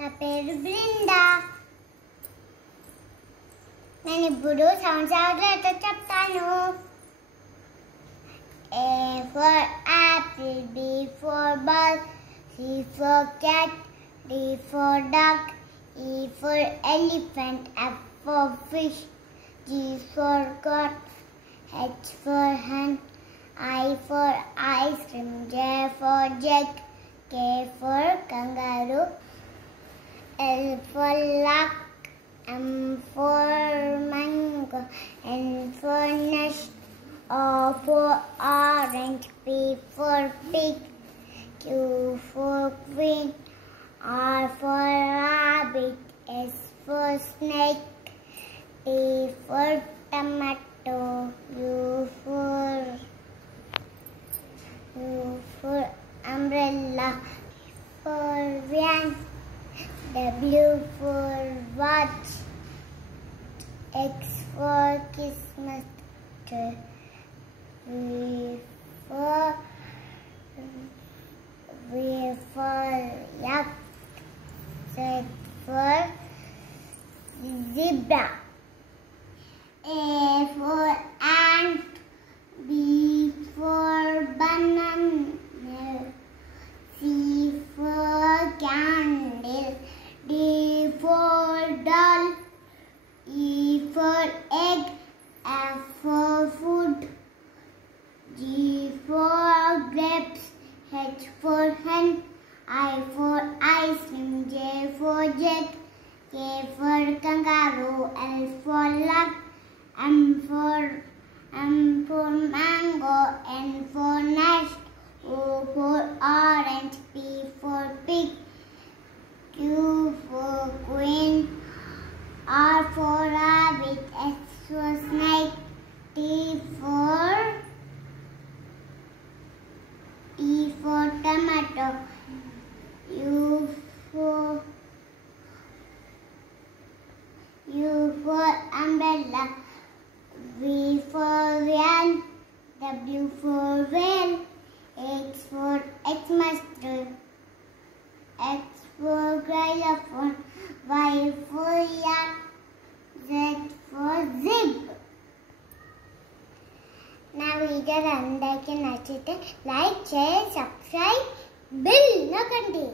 నా పేరు బృందా. నేను ఇప్పుడు సౌండ్ జాగ్రత్త చెప్తాను. A for apple, B for ball, C for cat, D for dog, E for elephant, F for fish, G for goat, H for hen, I for ice cream, J for jug, K for kangaroo, L for luck, M for mango, N for nest, O for orange, P for pig, Q for queen, R for rabbit, S for snake, T for tomato, U for umbrella, for van, W for watch, X for Christmas tree, V for yak, Z for zebra, A for ant, B for banana, C for candle, D for doll, E for egg, F for food, G for grapes, H for hen, I for ice cream, J for jug, K for kangaroo, L for luck, M for mango, N for nest, O for orange, P for pig, Q for queen, R for rabbit, S for snake, T for tomato, U for umbrella, V for van, W for whale, X for Xmas tree, X for xylophone, Y for yak, Z for zip. నా video అందరికీ నచ్చితే like చేసి subscribe bell నొక్కండి.